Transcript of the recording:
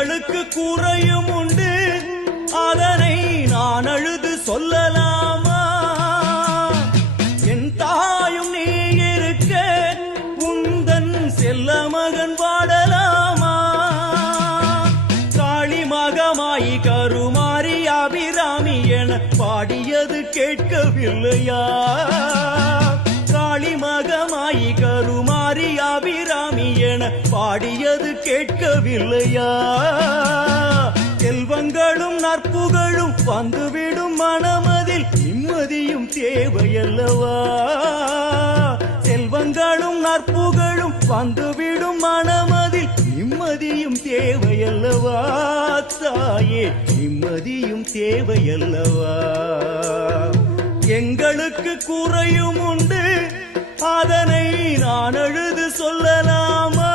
எங்களுக்கு குறையும் உண்டு, அதனை நான் அழுது சொல்லலாமா? என் தாயும் நீ இருக்க உந்தன் செல்ல மகன் பாடலாமா? காளி மகமாயி கருமாரி அபிராமி என பாடியது கேட்கவில்லையா? காளி மகமாயி கருமாரி அபிராமி என பாடியது கேட்கவில்லையா? செல்வங்களும் நற்புகழும் வந்துவிடும் மனமதில் நிம்மதியும் தேவையல்லவா? செல்வங்களும் நற்புகழும் வந்துவிடும் மனமதில் நிம்மதியும் தேவையல்லவா? தாயே நிம்மதியும் தேவையல்லவா? எங்களுக்கு குறையும் உண்டு, அதனை நான் அழுது சொல்லலாமா?